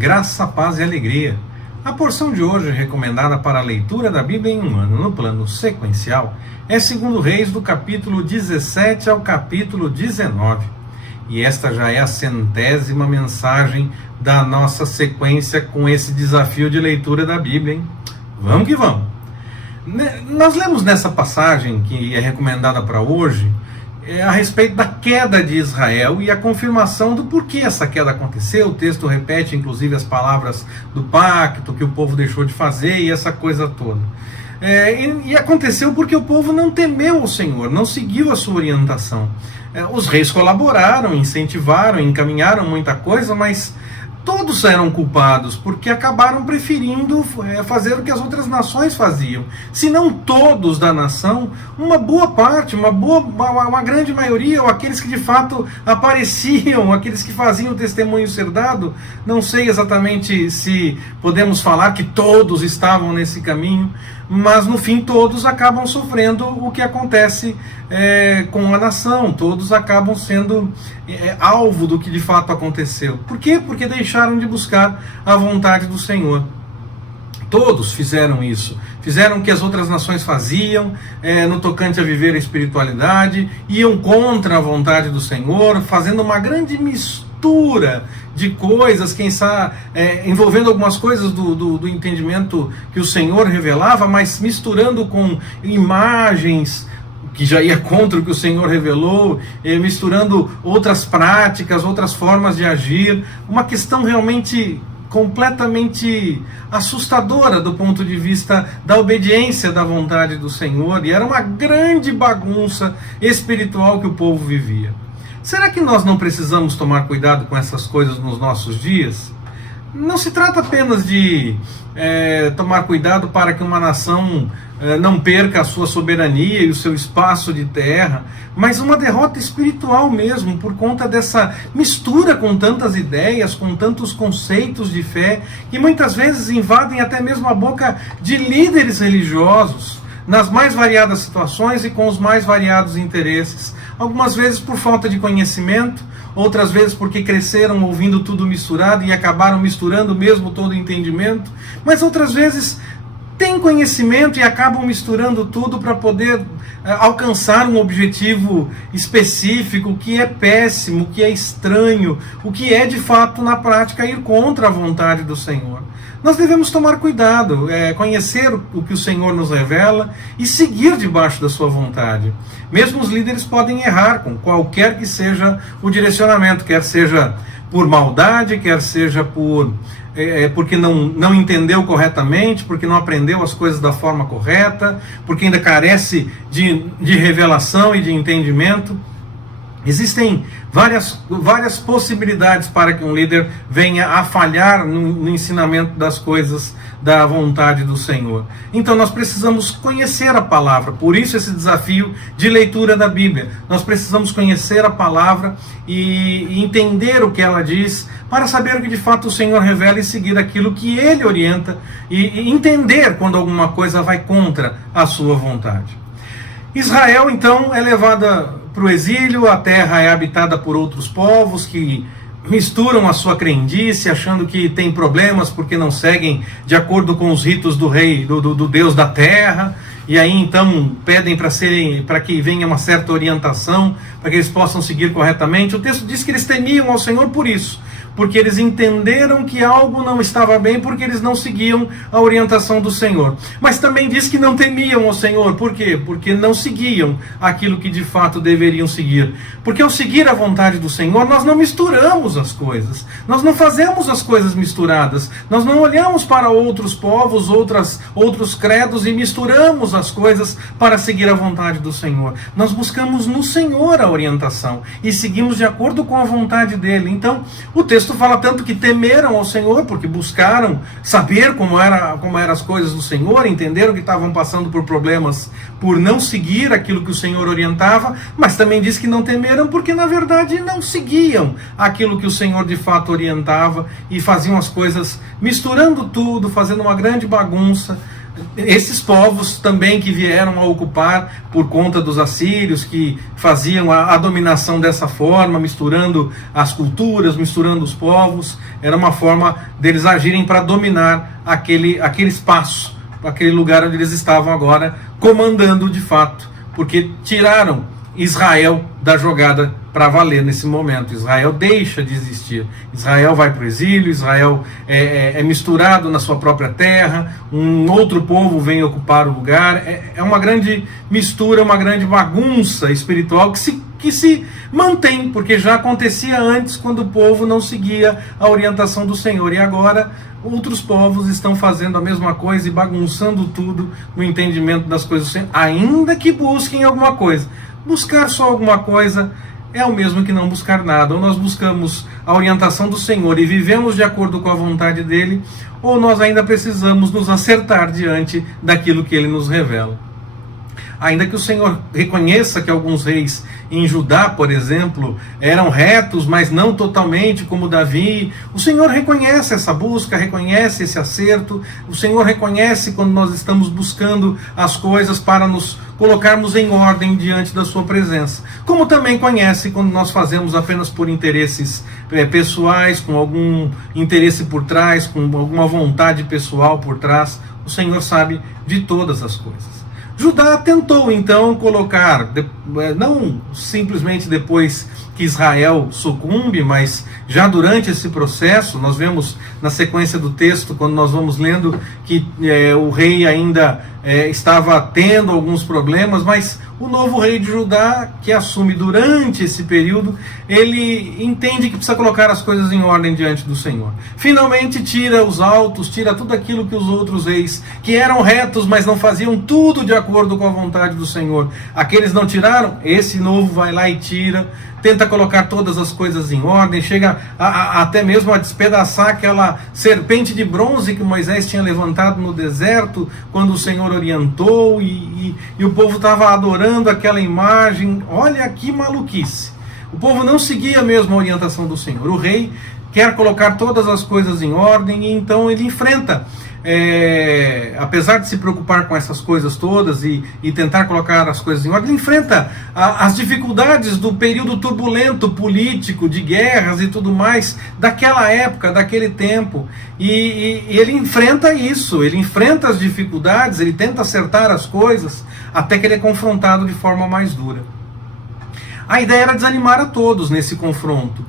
Graça, paz e alegria. A porção de hoje, recomendada para a leitura da Bíblia em um ano no plano sequencial, é 2 Reis, do capítulo 17 ao capítulo 19. E esta já é a 100ª mensagem da nossa sequência com esse desafio de leitura da Bíblia, hein? Vamos que vamos! Nós lemos nessa passagem, que é recomendada para hoje, a respeito da queda de Israel e a confirmação do porquê essa queda aconteceu. O texto repete inclusive as palavras do pacto que o povo deixou de fazer e essa coisa toda. E aconteceu porque o povo não temeu o Senhor, não seguiu a sua orientação. Os reis colaboraram, incentivaram, encaminharam muita coisa, mas todos eram culpados, porque acabaram preferindo fazer o que as outras nações faziam. Se não todos da nação, uma boa parte, uma grande maioria, ou aqueles que de fato apareciam, aqueles que faziam o testemunho ser dado. Não sei exatamente se podemos falar que todos estavam nesse caminho, mas no fim todos acabam sofrendo o que acontece com a nação. Todos acabam sendo alvo do que de fato aconteceu. Por quê? Porque deixaram de buscar a vontade do Senhor. Todos fizeram isso, fizeram o que as outras nações faziam, no tocante a viver a espiritualidade, iam contra a vontade do Senhor, fazendo uma grande mistura de coisas, quem sabe, envolvendo algumas coisas do entendimento que o Senhor revelava, mas misturando com imagens que já ia contra o que o Senhor revelou, misturando outras práticas, outras formas de agir, uma questão realmente completamente assustadora do ponto de vista da obediência da vontade do Senhor, e era uma grande bagunça espiritual que o povo vivia. Será que nós não precisamos tomar cuidado com essas coisas nos nossos dias? Não se trata apenas de tomar cuidado para que uma nação não perca a sua soberania e o seu espaço de terra, mas uma derrota espiritual mesmo, por conta dessa mistura com tantas ideias, com tantos conceitos de fé, que muitas vezes invadem até mesmo a boca de líderes religiosos, nas mais variadas situações e com os mais variados interesses. Algumas vezes por falta de conhecimento, outras vezes porque cresceram ouvindo tudo misturado e acabaram misturando mesmo todo o entendimento, mas outras vezes têm conhecimento e acabam misturando tudo para poder alcançar um objetivo específico, que é péssimo, que é estranho, o que é de fato na prática ir contra a vontade do Senhor. Nós devemos tomar cuidado, conhecer o que o Senhor nos revela e seguir debaixo da sua vontade. Mesmo os líderes podem errar com qualquer que seja o direcionamento, quer seja por maldade, quer seja porque não entendeu corretamente, porque não aprendeu as coisas da forma correta, porque ainda carece de revelação e de entendimento. Existem várias possibilidades para que um líder venha a falhar no ensinamento das coisas da vontade do Senhor. Então nós precisamos conhecer a palavra, por isso esse desafio de leitura da Bíblia. Nós precisamos conhecer a palavra e entender o que ela diz, para saber o que de fato o Senhor revela e seguir aquilo que Ele orienta, e entender quando alguma coisa vai contra a sua vontade. Israel então é levada para o exílio, a terra é habitada por outros povos que misturam a sua crendice, achando que tem problemas porque não seguem de acordo com os ritos do rei, do Deus da terra, e aí então pedem para que venha uma certa orientação, para que eles possam seguir corretamente. O texto diz que eles temiam ao Senhor por isso, porque eles entenderam que algo não estava bem, porque eles não seguiam a orientação do Senhor. Mas também diz que não temiam ao Senhor. Por quê? Porque não seguiam aquilo que de fato deveriam seguir. Porque ao seguir a vontade do Senhor, nós não misturamos as coisas. Nós não fazemos as coisas misturadas. Nós não olhamos para outros povos, outros credos e misturamos as coisas para seguir a vontade do Senhor. Nós buscamos no Senhor a orientação e seguimos de acordo com a vontade dele. Então, o texto fala tanto que temeram ao Senhor, porque buscaram saber como eram as coisas do Senhor, entenderam que estavam passando por problemas por não seguir aquilo que o Senhor orientava, mas também diz que não temeram porque na verdade não seguiam aquilo que o Senhor de fato orientava e faziam as coisas misturando tudo, fazendo uma grande bagunça, esses povos também que vieram a ocupar por conta dos assírios, que faziam a dominação dessa forma, misturando as culturas, misturando os povos, era uma forma deles agirem para dominar aquele espaço, aquele lugar onde eles estavam agora comandando de fato, porque tiraram Israel da jogada para valer nesse momento. Israel deixa de existir, Israel vai para o exílio, Israel é misturado na sua própria terra, um outro povo vem ocupar o lugar, é uma grande mistura, uma grande bagunça espiritual que se mantém, porque já acontecia antes, quando o povo não seguia a orientação do Senhor, e agora outros povos estão fazendo a mesma coisa e bagunçando tudo no entendimento das coisas do Senhor, ainda que busquem alguma coisa. Buscar só alguma coisa é o mesmo que não buscar nada. Ou nós buscamos a orientação do Senhor e vivemos de acordo com a vontade dele, ou nós ainda precisamos nos acertar diante daquilo que ele nos revela. Ainda que o Senhor reconheça que alguns reis em Judá, por exemplo, eram retos, mas não totalmente como Davi, o Senhor reconhece essa busca, reconhece esse acerto, o Senhor reconhece quando nós estamos buscando as coisas para nos colocarmos em ordem diante da sua presença. Como também conhece quando nós fazemos apenas por interesses pessoais, com algum interesse por trás, com alguma vontade pessoal por trás. O Senhor sabe de todas as coisas. Judá tentou então colocar, não simplesmente depois que Israel sucumbe, mas já durante esse processo, nós vemos na sequência do texto, quando nós vamos lendo, que o rei ainda estava tendo alguns problemas, mas o novo rei de Judá, que assume durante esse período, ele entende que precisa colocar as coisas em ordem diante do Senhor. Finalmente tira os altos, tira tudo aquilo que os outros reis, que eram retos, mas não faziam tudo de acordo com a vontade do Senhor, aqueles não tiraram, esse novo vai lá e tira, tenta colocar todas as coisas em ordem, chega até mesmo a despedaçar aquela serpente de bronze que Moisés tinha levantado no deserto, quando o Senhor orientou, e o povo estava adorando aquela imagem. Olha que maluquice! O povo não seguia mesmo a orientação do Senhor. O rei quer colocar todas as coisas em ordem, e então ele enfrenta, apesar de se preocupar com essas coisas todas e tentar colocar as coisas em ordem, ele enfrenta as dificuldades do período turbulento político, de guerras e tudo mais, daquela época, daquele tempo, e ele enfrenta isso, ele enfrenta as dificuldades, ele tenta acertar as coisas, até que ele é confrontado de forma mais dura. A ideia era desanimar a todos nesse confronto.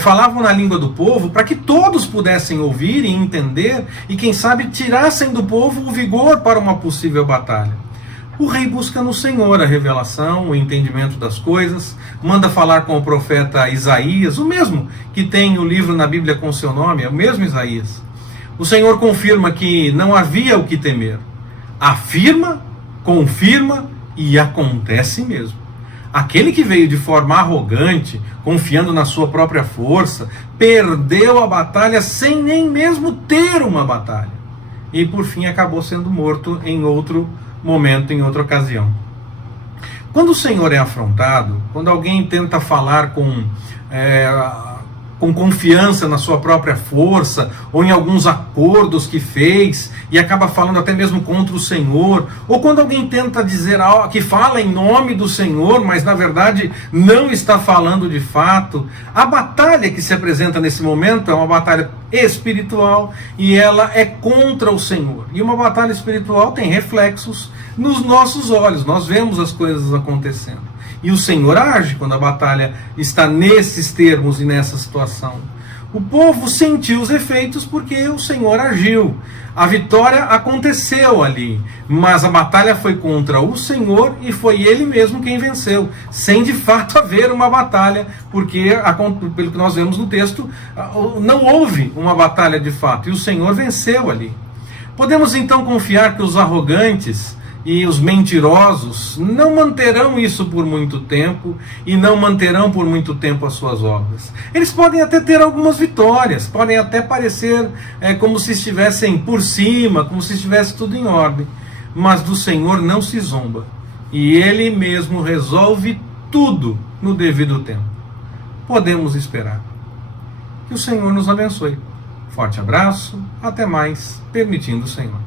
Falavam na língua do povo para que todos pudessem ouvir e entender, e quem sabe tirassem do povo o vigor para uma possível batalha. O rei busca no Senhor a revelação, o entendimento das coisas, manda falar com o profeta Isaías, o mesmo que tem o livro na Bíblia com seu nome, é o mesmo Isaías. O Senhor confirma que não havia o que temer. Afirma, confirma e acontece mesmo. Aquele que veio de forma arrogante, confiando na sua própria força, perdeu a batalha sem nem mesmo ter uma batalha. E por fim acabou sendo morto em outro momento, em outra ocasião. Quando o Senhor é afrontado, quando alguém tenta falar com confiança na sua própria força, ou em alguns acordos que fez, e acaba falando até mesmo contra o Senhor, ou quando alguém tenta dizer algo que fala em nome do Senhor, mas na verdade não está falando de fato, a batalha que se apresenta nesse momento é uma batalha espiritual, e ela é contra o Senhor. E uma batalha espiritual tem reflexos nos nossos olhos, nós vemos as coisas acontecendo. E o Senhor age quando a batalha está nesses termos e nessa situação. O povo sentiu os efeitos porque o Senhor agiu. A vitória aconteceu ali, mas a batalha foi contra o Senhor e foi Ele mesmo quem venceu, sem de fato haver uma batalha, porque, pelo que nós vemos no texto, não houve uma batalha de fato, e o Senhor venceu ali. Podemos então confiar que os arrogantes e os mentirosos não manterão isso por muito tempo, e não manterão por muito tempo as suas obras. Eles podem até ter algumas vitórias, podem até parecer como se estivessem por cima, como se estivesse tudo em ordem, mas do Senhor não se zomba, e Ele mesmo resolve tudo no devido tempo. Podemos esperar. Que o Senhor nos abençoe. Forte abraço, até mais, permitindo o Senhor.